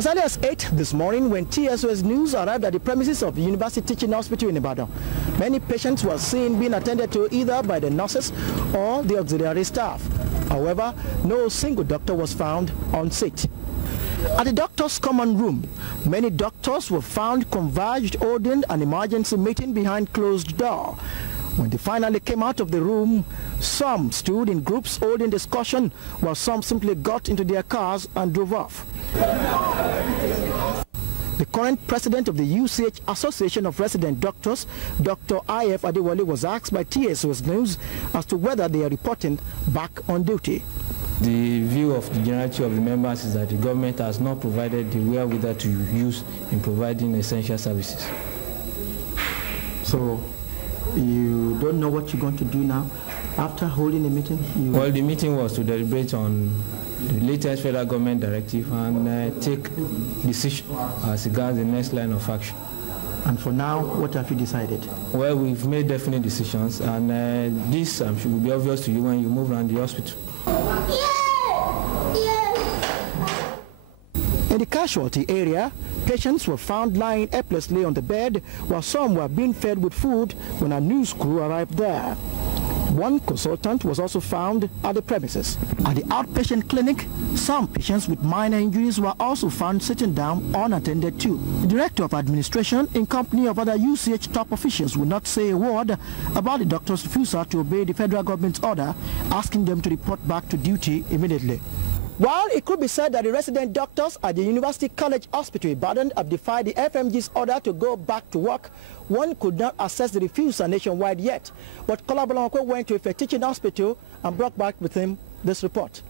As early as 8 this morning, when TSOS News arrived at the premises of the University Teaching Hospital in Ibadan, many patients were seen being attended to either by the nurses or the auxiliary staff. However, no single doctor was found on site. At the doctor's common room, many doctors were found converged holding an emergency meeting behind closed door. When they finally came out of the room, some stood in groups holding discussion, while some simply got into their cars and drove off. The current president of the UCH Association of Resident Doctors, Dr. I.F. Adewale, was asked by TSOS News as to whether they are reporting back on duty. The view of the generality of the members is that the government has not provided the wherewithal to use in providing essential services. So you don't know what you're going to do now after holding a meeting? Well, the meeting was to deliberate on the latest federal government directive and take decision as regards the next line of action. And for now, what have you decided? Well, we've made definite decisions, and this will be obvious to you when you move around the hospital. In the casualty area, patients were found lying helplessly on the bed, while some were being fed with food when a news crew arrived there. One consultant was also found at the premises. At the outpatient clinic, some patients with minor injuries were also found sitting down unattended too. The Director of Administration, in company of other UCH top officials, would not say a word about the doctor's refusal to obey the federal government's order, asking them to report back to duty immediately. While it could be said that the resident doctors at the University College Hospital Ibadan have defied the FMG's order to go back to work, one could not assess the refusal nationwide yet. But Kola Bolomope went to Ile-Ife Teaching Hospital and brought back with him this report.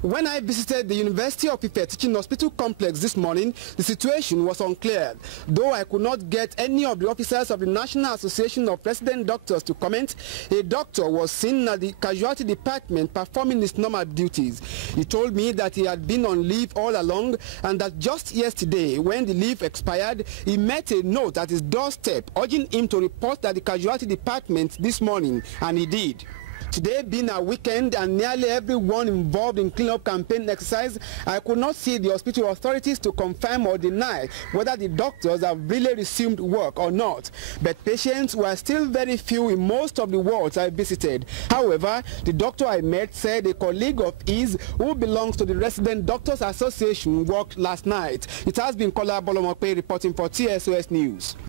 When I visited the University of Ife Teaching Hospital complex this morning, the situation was unclear. Though I could not get any of the officers of the National Association of Resident Doctors to comment, a doctor was seen at the casualty department performing his normal duties. He told me that he had been on leave all along and that just yesterday, when the leave expired, he met a note at his doorstep urging him to report at the casualty department this morning, and he did. Today being a weekend and nearly everyone involved in clean-up campaign exercise, I could not see the hospital authorities to confirm or deny whether the doctors have really resumed work or not. But patients were still very few in most of the wards I visited. However, the doctor I met said a colleague of his who belongs to the Resident Doctors Association worked last night. It has been Kola Bolomope reporting for TSOS News.